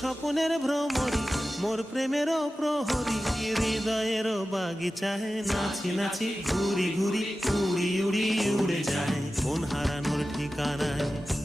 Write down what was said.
স্বপ্নের ভ্রমরি, মোর প্রেমেরও প্রহরী, হৃদয়েরও বাগিচায় নাচি নাচি ঘুরি ঘুরি উড়ি উড়ি উড়ে যায়, মন হারানোর ঠিকানায়।